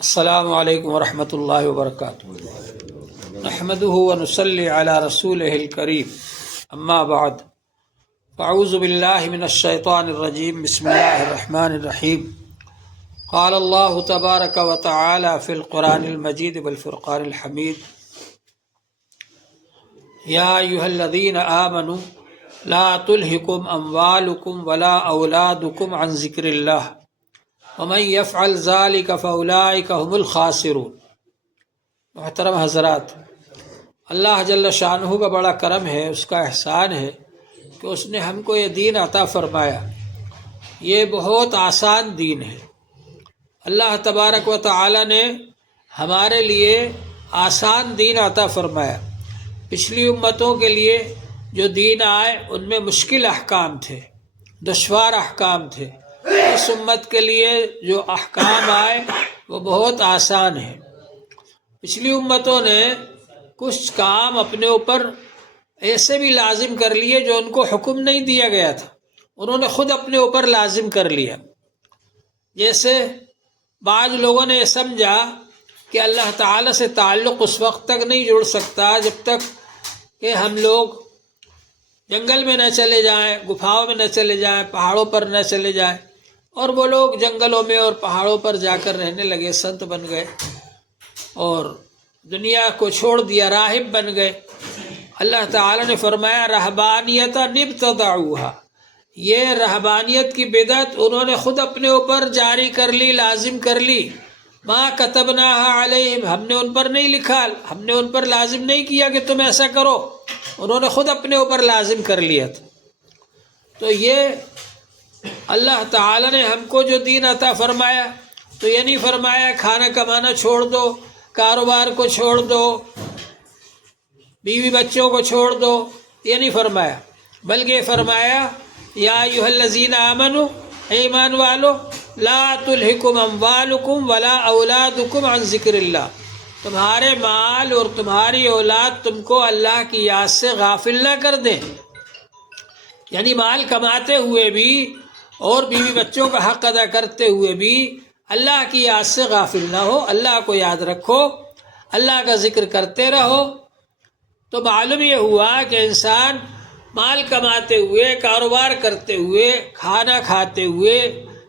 السلام علیکم ورحمۃ اللہ وبرکاتہ۔ نحمدہ ونصلی علی رسولہ الکریم، اما بعد، فاعوذ باللہ من الشیطان الرجیم، بسم اللہ الرحمن الرحیم۔ قال اللہ تبارک وتعالی فی القرآن المجید والفرقان الحمید، یا ایھا الذین آمنوا لا تلہکم اموالکم ولا اولادکم عن ذکر اللہ ومن یفعل ذلک فاولئک هم الخاسرون۔ محترم حضرات، اللہ جل شانہ کا بڑا کرم ہے، اس کا احسان ہے کہ اس نے ہم کو یہ دین عطا فرمایا۔ یہ بہت آسان دین ہے۔ اللہ تبارک و تعالی نے ہمارے لیے آسان دین عطا فرمایا۔ پچھلی امتوں کے لیے جو دین آئے ان میں مشکل احکام تھے، دشوار احکام تھے۔ اس امت کے لیے جو احکام آئے وہ بہت آسان ہے۔ پچھلی امتوں نے کچھ کام اپنے اوپر ایسے بھی لازم کر لیے جو ان کو حکم نہیں دیا گیا تھا، انہوں نے خود اپنے اوپر لازم کر لیا۔ جیسے بعض لوگوں نے یہ سمجھا کہ اللہ تعالیٰ سے تعلق اس وقت تک نہیں جڑ سکتا جب تک کہ ہم لوگ جنگل میں نہ چلے جائیں، گپھاؤں میں نہ چلے جائیں، پہاڑوں پر نہ چلے جائیں، اور وہ لوگ جنگلوں میں اور پہاڑوں پر جا کر رہنے لگے، سنت بن گئے اور دنیا کو چھوڑ دیا، راہب بن گئے۔ اللہ تعالیٰ نے فرمایا رہبانیت ابتدعوها، یہ رہبانیت کی بدعت انہوں نے خود اپنے اوپر جاری کر لی، لازم کر لی۔ ما کتبناها علیہم، ہم نے ان پر نہیں لکھا، ہم نے ان پر لازم نہیں کیا کہ تم ایسا کرو، انہوں نے خود اپنے اوپر لازم کر لیا تھا۔ تو یہ اللہ تعالیٰ نے ہم کو جو دین عطا فرمایا، تو یہ نہیں فرمایا کھانا کمانا چھوڑ دو، کاروبار کو چھوڑ دو، بیوی بچوں کو چھوڑ دو، یہ نہیں فرمایا، بلکہ یہ فرمایا یا ایھا الذین آمنوا، اے ایمان والو، لا تلہکم اموالکم ولا اولادکم عن ذکر اللہ، تمہارے مال اور تمہاری اولاد تم کو اللہ کی یاد سے غافل نہ کر دیں۔ یعنی مال کماتے ہوئے بھی اور بیوی بچوں کا حق ادا کرتے ہوئے بھی اللہ کی یاد سے غافل نہ ہو، اللہ کو یاد رکھو، اللہ کا ذکر کرتے رہو۔ تو معلوم یہ ہوا کہ انسان مال کماتے ہوئے، کاروبار کرتے ہوئے، کھانا کھاتے ہوئے،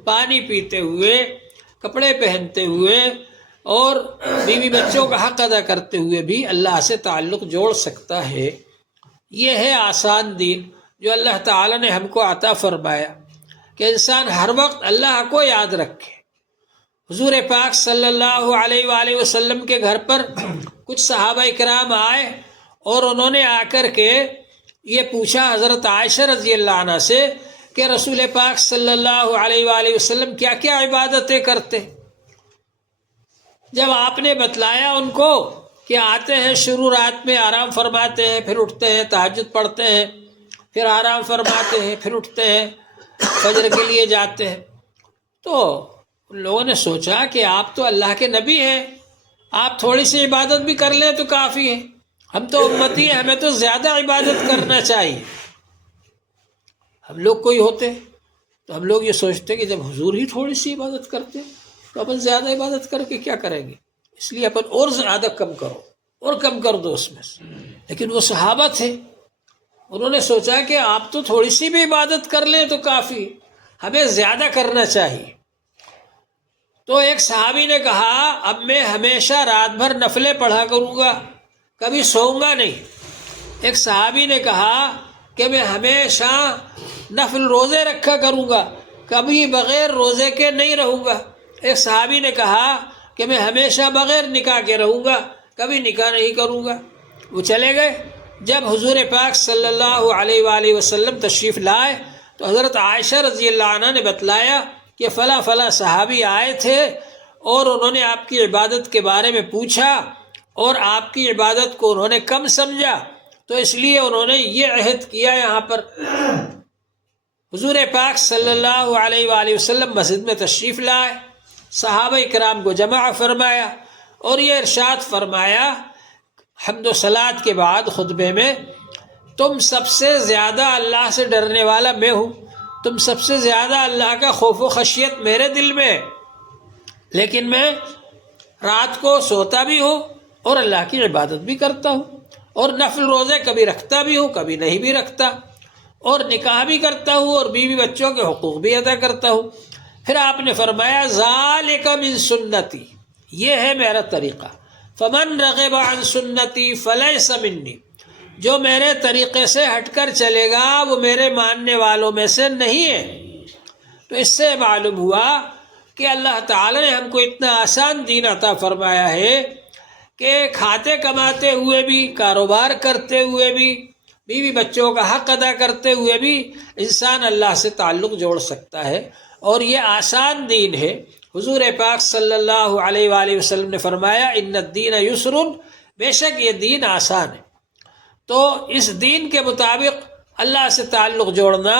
پانی پیتے ہوئے، کپڑے پہنتے ہوئے اور بیوی بچوں کا حق ادا کرتے ہوئے بھی اللہ سے تعلق جوڑ سکتا ہے۔ یہ ہے آسان دین جو اللہ تعالیٰ نے ہم کو عطا فرمایا کہ انسان ہر وقت اللہ کو یاد رکھے۔ حضور پاک صلی اللہ علیہ وآلہ وسلم کے گھر پر کچھ صحابہ کرام آئے اور انہوں نے آ کر کے یہ پوچھا حضرت عائشہ رضی اللہ عنہ سے کہ رسول پاک صلی اللہ علیہ وآلہ وسلم کیا کیا عبادتیں کرتے۔ جب آپ نے بتلایا ان کو کہ آتے ہیں شروع رات میں آرام فرماتے ہیں، پھر اٹھتے ہیں تہجد پڑھتے ہیں، پھر آرام فرماتے ہیں، پھر اٹھتے ہیں فجر کے لیے جاتے ہیں، تو ان لوگوں نے سوچا کہ آپ تو اللہ کے نبی ہیں، آپ تھوڑی سی عبادت بھی کر لیں تو کافی ہے، ہم تو امتی ہیں، ہمیں تو زیادہ عبادت کرنا چاہیے۔ ہم لوگ کوئی ہوتے تو ہم لوگ یہ سوچتے کہ جب حضور ہی تھوڑی سی عبادت کرتے تو اپن زیادہ عبادت کر کے کیا کریں گے، اس لیے اپن اور زیادہ کم کرو اور کم کر دو اس میں سے۔ لیکن وہ صحابہ تھے، انہوں نے سوچا کہ آپ تو تھوڑی سی بھی عبادت کر لیں تو کافی، ہمیں زیادہ کرنا چاہیے۔ تو ایک صحابی نے کہا اب میں ہمیشہ رات بھر نفلیں پڑھا کروں گا، کبھی سوؤں گا نہیں۔ ایک صحابی نے کہا کہ میں ہمیشہ نفل روزے رکھا کروں گا، کبھی بغیر روزے کے نہیں رہوں گا۔ ایک صحابی نے کہا کہ میں ہمیشہ بغیر نکاح کے رہوں گا، کبھی نکاح نہیں کروں گا۔ وہ چلے گئے۔ جب حضور پاک صلی اللہ علیہ وآلہ وسلم تشریف لائے تو حضرت عائشہ رضی اللہ عنہ نے بتلایا کہ فلاں فلاں صحابی آئے تھے اور انہوں نے آپ کی عبادت کے بارے میں پوچھا اور آپ کی عبادت کو انہوں نے کم سمجھا، تو اس لیے انہوں نے یہ عہد کیا یہاں پر۔ حضور پاک صلی اللہ علیہ وآلہ وسلم مسجد میں تشریف لائے، صحابہ کرام کو جمع فرمایا اور یہ ارشاد فرمایا حمد و صلات کے بعد خطبے میں، تم سب سے زیادہ اللہ سے ڈرنے والا میں ہوں، تم سب سے زیادہ اللہ کا خوف و خشیت میرے دل میں ہے، لیکن میں رات کو سوتا بھی ہوں اور اللہ کی عبادت بھی کرتا ہوں، اور نفل روزے کبھی رکھتا بھی ہوں کبھی نہیں بھی رکھتا، اور نکاح بھی کرتا ہوں اور بیوی بچوں کے حقوق بھی ادا کرتا ہوں۔ پھر آپ نے فرمایا ذالک من سنتی، یہ ہے میرا طریقہ، فمن رغب عن سنتی فلیس منی، جو میرے طریقے سے ہٹ کر چلے گا وہ میرے ماننے والوں میں سے نہیں ہے۔ تو اس سے معلوم ہوا کہ اللہ تعالی نے ہم کو اتنا آسان دین عطا فرمایا ہے کہ کھاتے کماتے ہوئے بھی، کاروبار کرتے ہوئے بھی، بیوی بچوں کا حق ادا کرتے ہوئے بھی انسان اللہ سے تعلق جوڑ سکتا ہے، اور یہ آسان دین ہے۔ حضور پاک صلی اللہ علیہ وآلہ وسلم نے فرمایا ان الدین یسر، بے شک یہ دین آسان ہے۔ تو اس دین کے مطابق اللہ سے تعلق جوڑنا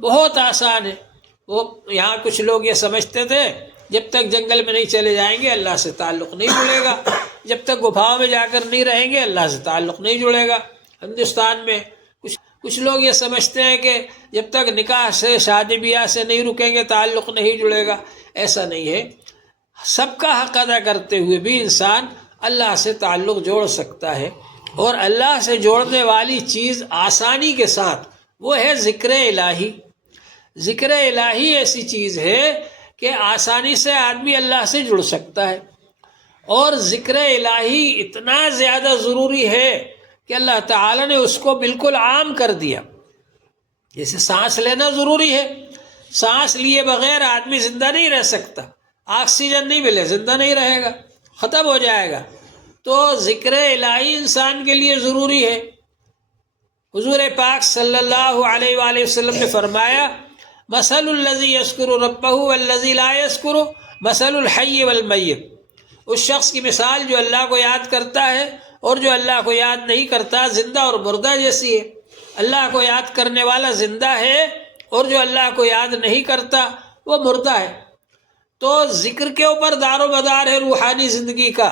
بہت آسان ہے۔ وہ یہاں کچھ لوگ یہ سمجھتے تھے جب تک جنگل میں نہیں چلے جائیں گے اللہ سے تعلق نہیں جڑے گا، جب تک گپھاؤں میں جا کر نہیں رہیں گے اللہ سے تعلق نہیں جڑے گا۔ ہندوستان میں کچھ لوگ یہ سمجھتے ہیں کہ جب تک نکاح سے، شادی بیاہ سے نہیں رکیں گے تعلق نہیں جڑے گا۔ ایسا نہیں ہے، سب کا حق ادا کرتے ہوئے بھی انسان اللہ سے تعلق جوڑ سکتا ہے، اور اللہ سے جوڑنے والی چیز آسانی کے ساتھ وہ ہے ذکر الہی۔ ذکر الہی ایسی چیز ہے کہ آسانی سے آدمی اللہ سے جڑ سکتا ہے، اور ذکر الہی اتنا زیادہ ضروری ہے کہ اللہ تعالی نے اس کو بالکل عام کر دیا۔ جیسے سانس لینا ضروری ہے، سانس لیے بغیر آدمی زندہ نہیں رہ سکتا، آکسیجن نہیں ملے زندہ نہیں رہے گا، ختم ہو جائے گا۔ تو ذکر الہی انسان کے لیے ضروری ہے۔ حضور پاک صلی اللہ علیہ وآلہ وسلم نے فرمایا مثل الذی یذکر ربہ والذی لا یذکر مثل الحی والمیت، اس شخص کی مثال جو اللہ کو یاد کرتا ہے اور جو اللہ کو یاد نہیں کرتا زندہ اور مردہ جیسی ہے۔ اللہ کو یاد کرنے والا زندہ ہے اور جو اللہ کو یاد نہیں کرتا وہ مردہ ہے۔ تو ذکر کے اوپر دار و مدار ہے روحانی زندگی کا،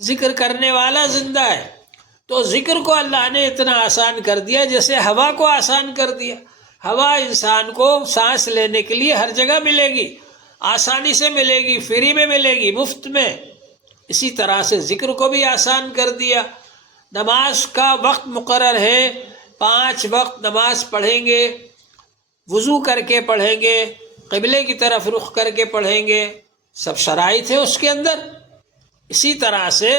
ذکر کرنے والا زندہ ہے۔ تو ذکر کو اللہ نے اتنا آسان کر دیا جیسے ہوا کو آسان کر دیا۔ ہوا انسان کو سانس لینے کے لیے ہر جگہ ملے گی، آسانی سے ملے گی، فری میں ملے گی، مفت میں۔ اسی طرح سے ذکر کو بھی آسان کر دیا۔ نماز کا وقت مقرر ہے، 5 وقت نماز پڑھیں گے، وضو کر کے پڑھیں گے، قبلے کی طرف رخ کر کے پڑھیں گے، سب شرائط ہیں اس کے اندر۔ اسی طرح سے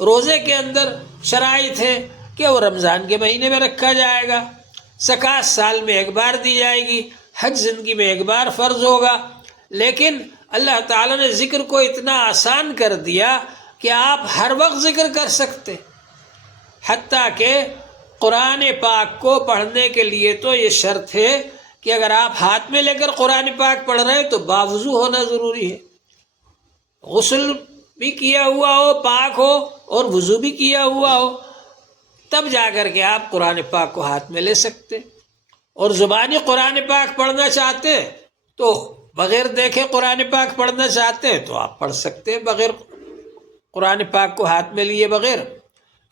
روزے کے اندر شرائط ہے کہ وہ رمضان کے مہینے میں رکھا جائے گا، زکوٰۃ سال میں ایک بار دی جائے گی، حج زندگی میں ایک بار فرض ہوگا۔ لیکن اللہ تعالیٰ نے ذکر کو اتنا آسان کر دیا کہ آپ ہر وقت ذکر کر سکتے، حتیٰ کہ قرآن پاک کو پڑھنے کے لیے تو یہ شرط ہے کہ اگر آپ ہاتھ میں لے کر قرآن پاک پڑھ رہے ہیں تو باوضو ہونا ضروری ہے، غسل بھی کیا ہوا ہو، پاک ہو، اور وضو بھی کیا ہوا ہو، تب جا کر کے آپ قرآن پاک کو ہاتھ میں لے سکتے۔ اور زبانی قرآن پاک پڑھنا چاہتے تو بغیر دیکھے قرآن پاک پڑھنا چاہتے ہیں تو آپ پڑھ سکتے ہیں، بغیر قرآن پاک کو ہاتھ میں لیے بغیر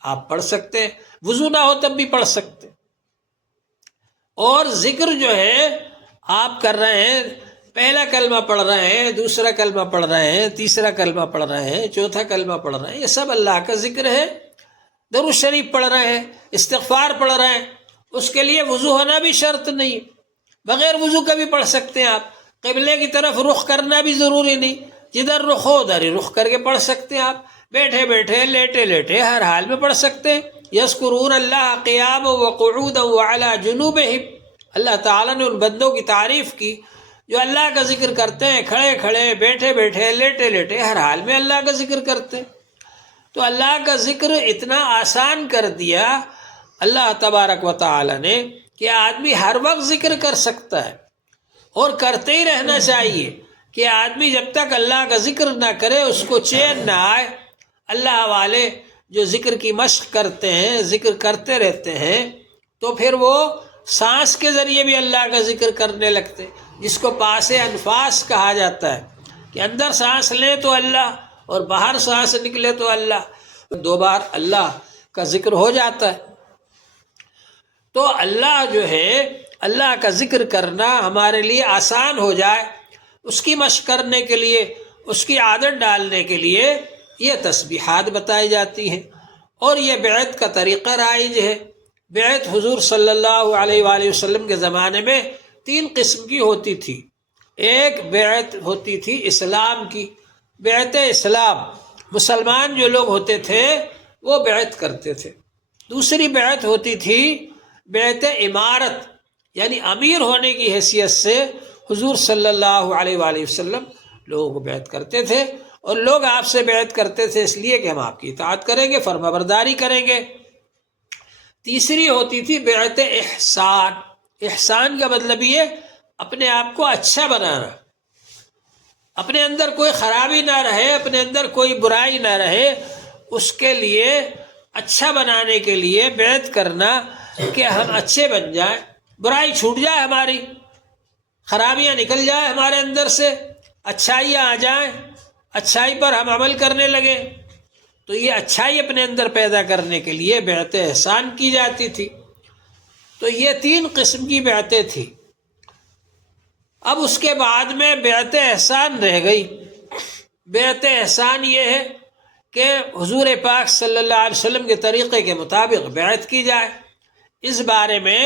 آپ پڑھ سکتے ہیں، وضو نہ ہو تب بھی پڑھ سکتے۔ اور ذکر جو ہے آپ کر رہے ہیں، پہلا کلمہ پڑھ رہے ہیں، دوسرا کلمہ پڑھ رہے ہیں، تیسرا کلمہ پڑھ رہے ہیں، چوتھا کلمہ پڑھ رہے ہیں، یہ سب اللہ کا ذکر ہے۔ درود شریف پڑھ رہے ہیں، استغفار پڑھ رہے ہیں، اس کے لیے وضو ہونا بھی شرط نہیں، بغیر وضو کا بھی پڑھ سکتے ہیں آپ۔ قبلے کی طرف رخ کرنا بھی ضروری نہیں، جدھر رخ ہو ادھر ہی رخ کر کے پڑھ سکتے ہیں آپ، بیٹھے بیٹھے، لیٹے لیٹے، ہر حال میں پڑھ سکتے ہیں۔ یذکرون اللہ قیاما وقعودا وعلی جنوبہم، اللہ تعالیٰ نے ان بندوں کی تعریف کی جو اللہ کا ذکر کرتے ہیں، کھڑے کھڑے، بیٹھے بیٹھے، لیٹے لیٹے، ہر حال میں اللہ کا ذکر کرتے ہیں۔ تو اللہ کا ذکر اتنا آسان کر دیا اللہ تبارک و تعالی نے کہ آدمی ہر وقت ذکر کر سکتا ہے، اور کرتے ہی رہنا چاہیے کہ آدمی جب تک اللہ کا ذکر نہ کرے اس کو چین نہ آئے۔ اللہ والے جو ذکر کی مشق کرتے ہیں، ذکر کرتے رہتے ہیں، تو پھر وہ سانس کے ذریعے بھی اللہ کا ذکر کرنے لگتے، جس کو پاس انفاس کہا جاتا ہے، کہ اندر سانس لے تو اللہ اور باہر سانس نکلے تو اللہ، 2 بار اللہ کا ذکر ہو جاتا ہے۔ تو اللہ جو ہے، اللہ کا ذکر کرنا ہمارے لیے آسان ہو جائے، اس کی مشق کرنے کے لیے، اس کی عادت ڈالنے کے لیے یہ تسبیحات بتائی جاتی ہیں، اور یہ بیعت کا طریقہ رائج ہے۔ بیعت حضور صلی اللہ علیہ وآلہ وسلم کے زمانے میں 3 قسم کی ہوتی تھی۔ ایک بیعت ہوتی تھی اسلام کی، بیعت اسلام، مسلمان جو لوگ ہوتے تھے وہ بیعت کرتے تھے۔ دوسری بیعت ہوتی تھی بیعت امارت، یعنی امیر ہونے کی حیثیت سے حضور صلی اللہ علیہ وآلہ وسلم لوگوں کو بیعت کرتے تھے، اور لوگ آپ سے بیعت کرتے تھے اس لیے کہ ہم آپ کی اطاعت کریں گے، فرما برداری کریں گے۔ تیسری ہوتی تھی بیعت احسان۔ احسان کا مطلب یہ اپنے آپ کو اچھا بنانا، اپنے اندر کوئی خرابی نہ رہے، اپنے اندر کوئی برائی نہ رہے، اس کے لیے اچھا بنانے کے لیے بیعت کرنا کہ ہم اچھے بن جائیں، برائی چھوٹ جائے ہماری، خرابیاں نکل جائیں ہمارے اندر سے، اچھائیاں آ جائیں، اچھائی پر ہم عمل کرنے لگیں۔ تو یہ اچھائی اپنے اندر پیدا کرنے کے لیے بیعت احسان کی جاتی تھی۔ تو یہ 3 قسم کی بیعتیں تھیں۔ اب اس کے بعد میں بیعت احسان رہ گئی۔ بیعت احسان یہ ہے کہ حضور پاک صلی اللہ علیہ وسلم کے طریقے کے مطابق بیعت کی جائے، اس بارے میں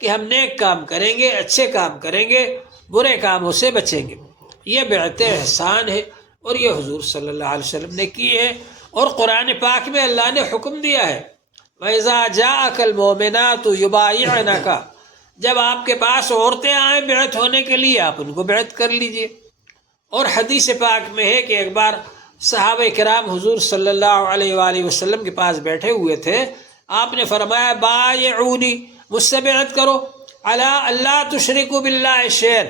کہ ہم نیک کام کریں گے، اچھے کام کریں گے، برے کاموں سے بچیں گے۔ یہ بیعت احسان ہے، اور یہ حضور صلی اللہ علیہ وسلم نے کی ہے، اور قرآن پاک میں اللہ نے حکم دیا ہے وَإِذَا جَاءَكَ الْمُؤْمِنَاتُ يُبَايِعْنَكَ، جب آپ کے پاس عورتیں آئیں بیعت ہونے کے لیے آپ ان کو بیعت کر لیجئے۔ اور حدیث پاک میں ہے کہ ایک بار صحابہ کرام حضور صلی اللہ علیہ وآلہ وسلم کے پاس بیٹھے ہوئے تھے، آپ نے فرمایا بایعونی، مجھ سے بیعت کرو، علی اللہ تشرکوا باللہ شیئا،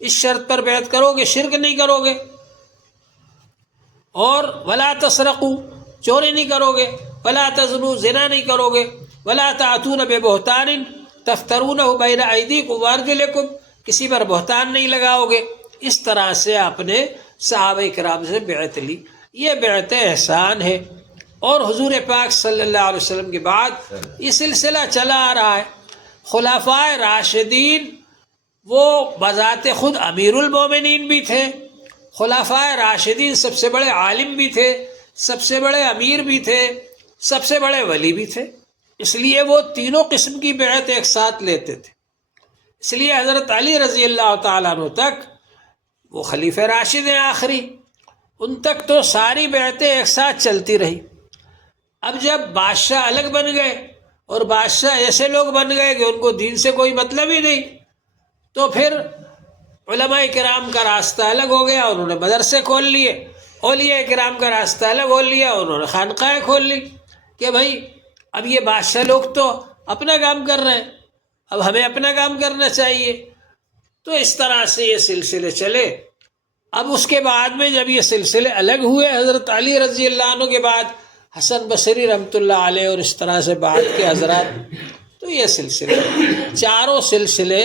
اس شرط پر بیعت کرو کہ شرک نہیں کرو گے، اور ولا تسرقوا، چوری نہیں کرو گے، ولا تزنوا، زنا نہیں کرو گے، ولا تأتون ببہتان تفترونہ بین ایدیکم وارجلکم، کسی پر بہتان نہیں لگاؤ گے۔ اس طرح سے آپ نے صحابہ کرام سے بیعت لی، یہ بیعت احسان ہے۔ اور حضور پاک صلی اللہ علیہ وسلم کے بعد یہ سلسلہ چلا آ رہا ہے۔ خلفائے راشدین وہ بذات خود امیر المومنین بھی تھے، خلفائے راشدین سب سے بڑے عالم بھی تھے، سب سے بڑے امیر بھی تھے، سب سے بڑے ولی بھی تھے، اس لیے وہ تینوں قسم کی بیعت ایک ساتھ لیتے تھے۔ اس لیے حضرت علی رضی اللہ تعالیٰ عنہ تک، وہ خلیفہ راشد ہیں آخری، ان تک تو ساری بیعتیں ایک ساتھ چلتی رہی۔ اب جب بادشاہ الگ بن گئے، اور بادشاہ ایسے لوگ بن گئے کہ ان کو دین سے کوئی مطلب ہی نہیں، تو پھر علماء کرام کا راستہ الگ ہو گیا، انہوں نے مدرسے کھول لیے، اولیاء کرام کا راستہ الگ کھول لیا، انہوں نے خانقاہیں کھول لی کہ بھائی اب یہ بادشاہ لوگ تو اپنا کام کر رہے ہیں، اب ہمیں اپنا کام کرنا چاہیے۔ تو اس طرح سے یہ سلسلے چلے۔ اب اس کے بعد میں جب یہ سلسلے الگ ہوئے حضرت علی رضی اللہ عنہ کے بعد حسن بصری رحمۃ اللہ علیہ اور اس طرح سے بعد کے حضرات، تو یہ سلسلے چاروں سلسلے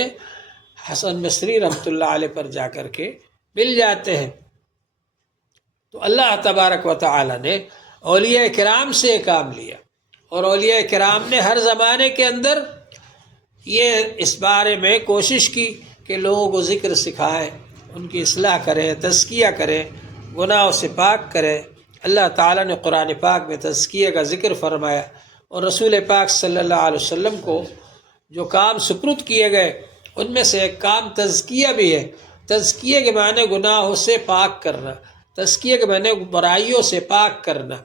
حسن بصری رحمۃ اللہ علیہ پر جا کر کے مل جاتے ہیں۔ تو اللہ تبارک و تعالی نے اولیاء کرام سے کام لیا، اور اولیاء کرام نے ہر زمانے کے اندر یہ اس بارے میں کوشش کی کہ لوگوں کو ذکر سکھائیں، ان کی اصلاح کریں، تزکیہ کریں، گناہوں سے پاک کریں۔ اللہ تعالیٰ نے قرآن پاک میں تزکیہ کا ذکر فرمایا، اور رسول پاک صلی اللہ علیہ وسلم کو جو کام سپرد کیے گئے ان میں سے ایک کام تزکیہ بھی ہے۔ تزکیہ کے معنی گناہوں سے پاک کرنا، تزکیہ کے معنی برائیوں سے پاک کرنا۔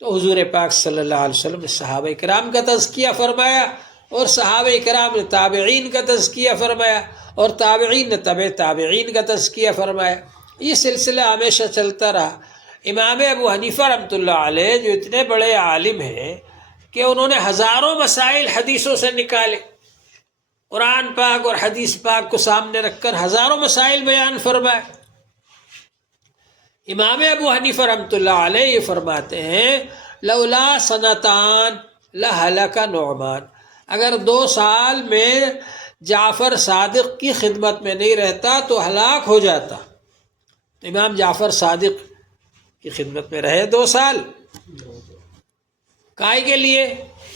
تو حضور پاک صلی اللہ علیہ وسلم نے صحابہ کرام کا تزکیہ فرمایا، اور صحابہ کرام نے تابعین کا تزکیہ فرمایا، اور تابعین نے تبع تابعین کا تزکیہ فرمایا۔ یہ سلسلہ ہمیشہ چلتا رہا۔ امام ابو حنیفہ رحمۃ اللہ علیہ جو اتنے بڑے عالم ہیں کہ انہوں نے ہزاروں مسائل حدیثوں سے نکالے، قرآن پاک اور حدیث پاک کو سامنے رکھ کر ہزاروں مسائل بیان فرمائے۔ امام ابو حنیفہ رحمۃ اللہ علیہ یہ فرماتے ہیں لولا سنتان لہلک نعمان، اگر 2 سال میں جعفر صادق کی خدمت میں نہیں رہتا تو ہلاک ہو جاتا۔ تو امام جعفر صادق کی خدمت میں رہے 2 سال، کائے کے لیے؟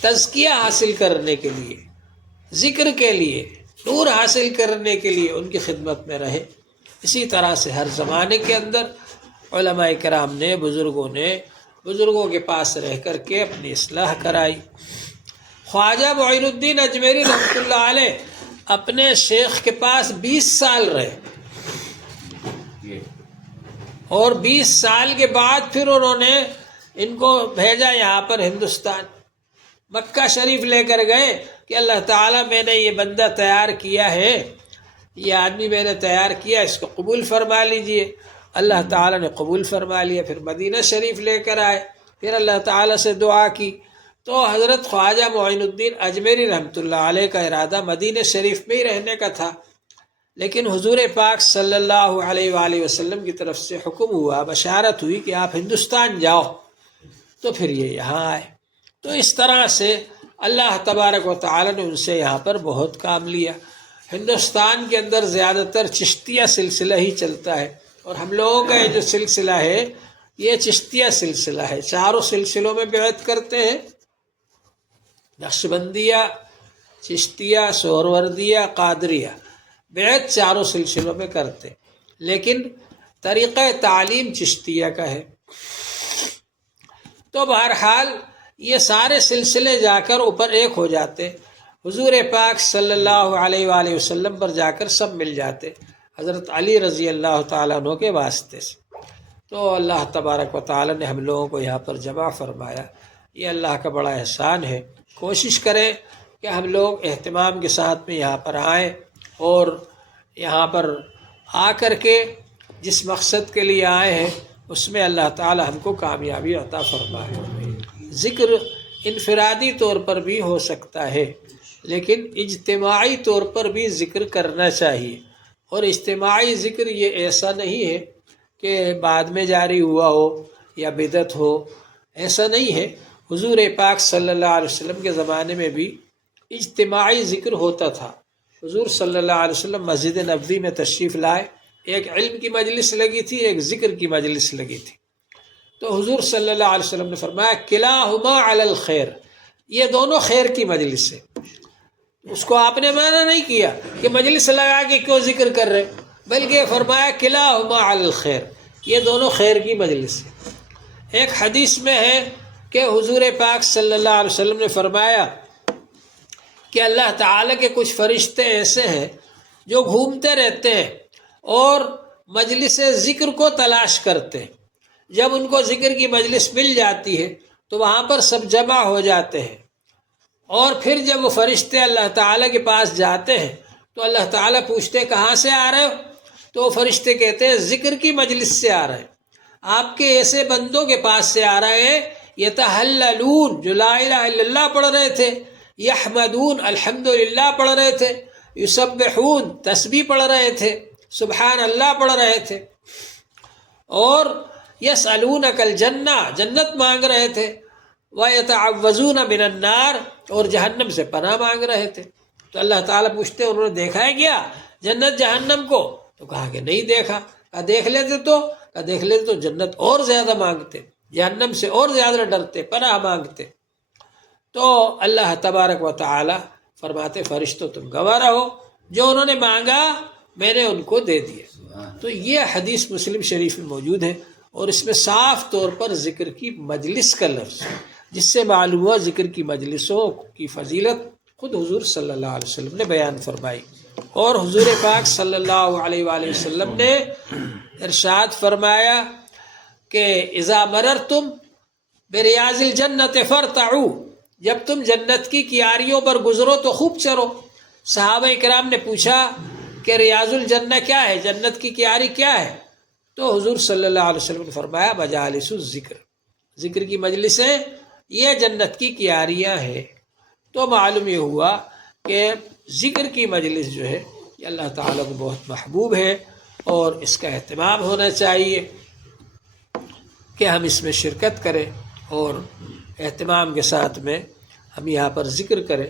تزکیہ حاصل کرنے کے لیے، ذکر کے لیے، نور حاصل کرنے کے لیے ان کی خدمت میں رہے۔ اسی طرح سے ہر زمانے کے اندر علماء کرام نے، بزرگوں نے بزرگوں کے پاس رہ کر کے اپنی اصلاح کرائی۔ خواجہ معین الدین اجمیری رحمۃ اللہ علیہ اپنے شیخ کے پاس 20 سال رہے، اور 20 سال کے بعد پھر انہوں نے ان کو بھیجا یہاں پر ہندوستان، مکہ شریف لے کر گئے کہ اللہ تعالیٰ میں نے یہ بندہ تیار کیا ہے، یہ آدمی میں نے تیار کیا، اس کو قبول فرما لیجئے۔ اللہ تعالیٰ نے قبول فرما لیا۔ پھر مدینہ شریف لے کر آئے، پھر اللہ تعالیٰ سے دعا کی، تو حضرت خواجہ معین الدین اجمیری رحمۃ اللہ علیہ کا ارادہ مدینہ شریف میں ہی رہنے کا تھا، لیکن حضور پاک صلی اللہ علیہ وآلہ وسلم کی طرف سے حکم ہوا، بشارت ہوئی کہ آپ ہندوستان جاؤ، تو پھر یہ یہاں آئے۔ تو اس طرح سے اللہ تبارک و تعالیٰ نے ان سے یہاں پر بہت کام لیا۔ ہندوستان کے اندر زیادہ تر چشتیہ سلسلہ ہی چلتا ہے، اور ہم لوگوں کا یہ جو سلسلہ ہے یہ چشتیہ سلسلہ ہے۔ چاروں سلسلوں میں بیعت کرتے ہیں، نقشبندیہ، چشتیہ، سہروردیہ، قادریہ، بیعت چاروں سلسلوں میں کرتے، لیکن طریقہ تعلیم چشتیہ کا ہے۔ تو بہرحال یہ سارے سلسلے جا کر اوپر ایک ہو جاتے، حضور پاک صلی اللہ علیہ وآلہ وسلم پر جا کر سب مل جاتے، حضرت علی رضی اللہ تعالیٰ عنہ کے واسطے سے۔ تو اللہ تبارک و تعالیٰ نے ہم لوگوں کو یہاں پر جمع فرمایا، یہ اللہ کا بڑا احسان ہے۔ کوشش کریں کہ ہم لوگ اہتمام کے ساتھ میں یہاں پر آئیں، اور یہاں پر آ کر کے جس مقصد کے لیے آئے ہیں اس میں اللہ تعالیٰ ہم کو کامیابی عطا فرمائے۔ ذکر انفرادی طور پر بھی ہو سکتا ہے، لیکن اجتماعی طور پر بھی ذکر کرنا چاہیے، اور اجتماعی ذکر یہ ایسا نہیں ہے کہ بعد میں جاری ہوا ہو یا بدعت ہو، ایسا نہیں ہے۔ حضور پاک صلی اللہ علیہ وسلم کے زمانے میں بھی اجتماعی ذکر ہوتا تھا۔ حضور صلی اللہ علیہ وسلم مسجد نبوی میں تشریف لائے، ایک علم کی مجلس لگی تھی، ایک ذکر کی مجلس لگی تھی، تو حضور صلی اللہ علیہ وسلم نے فرمایا کلاہما علی الخیر، یہ دونوں خیر کی مجلس ہے۔ اس کو آپ نے معنی نہیں کیا کہ مجلس لگا کے کیوں ذکر کر رہے، بلکہ فرمایا کلاہما علی الخیر، یہ دونوں خیر کی مجلس ہے۔ ایک حدیث میں ہے کہ حضور پاک صلی اللہ علیہ وسلم نے فرمایا کہ اللہ تعالیٰ کے کچھ فرشتے ایسے ہیں جو گھومتے رہتے ہیں اور مجلس ذکر کو تلاش کرتے ہیں، جب ان کو ذکر کی مجلس مل جاتی ہے تو وہاں پر سب جمع ہو جاتے ہیں، اور پھر جب وہ فرشتے اللہ تعالیٰ کے پاس جاتے ہیں تو اللہ تعالیٰ پوچھتے کہاں سے آ رہے ہو، تو وہ فرشتے کہتے ہیں ذکر کی مجلس سے آ رہے ہیں، آپ کے ایسے بندوں کے پاس سے آ رہے ہیں یتحللون، جو لا الہ الا اللہ پڑھ رہے تھے، یحمدون، الحمدللہ پڑھ رہے تھے، یسبحون، تسبیح پڑھ رہے تھے، سبحان اللہ پڑھ رہے تھے، اور یسألونک الجنہ، جنت مانگ رہے تھے، ویتعوذون من النار، اور جہنم سے پناہ مانگ رہے تھے۔ تو اللہ تعالیٰ پوچھتے انہوں نے دیکھا ہے کیا جنت جہنم کو؟ تو کہا کہ نہیں دیکھا۔ کہا دیکھ لیتے تو؟ کہا دیکھ لیتے تو جنت اور زیادہ مانگتے، جہنم سے اور زیادہ ڈرتے، پناہ مانگتے۔ تو اللہ تبارک و تعالی فرماتے فرشتوں تم گواہ رہو، جو انہوں نے مانگا میں نے ان کو دے دیا۔ تو یہ حدیث مسلم شریف میں موجود ہے، اور اس میں صاف طور پر ذکر کی مجلس کا لفظ ہے، جس سے معلوم ہوا ذکر کی مجلسوں کی فضیلت خود حضور صلی اللہ علیہ وسلم نے بیان فرمائی۔ اور حضور پاک صلی اللہ علیہ وآلہ وسلم نے ارشاد فرمایا کہ اذا مررتم بریاض الجنت فارتعوا، جب تم جنت کی کیاریوں پر گزرو تو خوب چرو۔ صحابہ کرام نے پوچھا کہ ریاض الجنہ کیا ہے، جنت کی کیاری کیا ہے؟ تو حضور صلی اللہ علیہ وسلم نے فرمایا مجالس الذکر، ذکر کی مجلسیں یہ جنت کی کیاریاں ہیں۔ تو معلوم یہ ہوا کہ ذکر کی مجلس جو ہے یہ اللہ تعالیٰ کو بہت محبوب ہے، اور اس کا اہتمام ہونا چاہیے کہ ہم اس میں شرکت کریں اور اہتمام کے ساتھ میں ہم یہاں پر ذکر کریں۔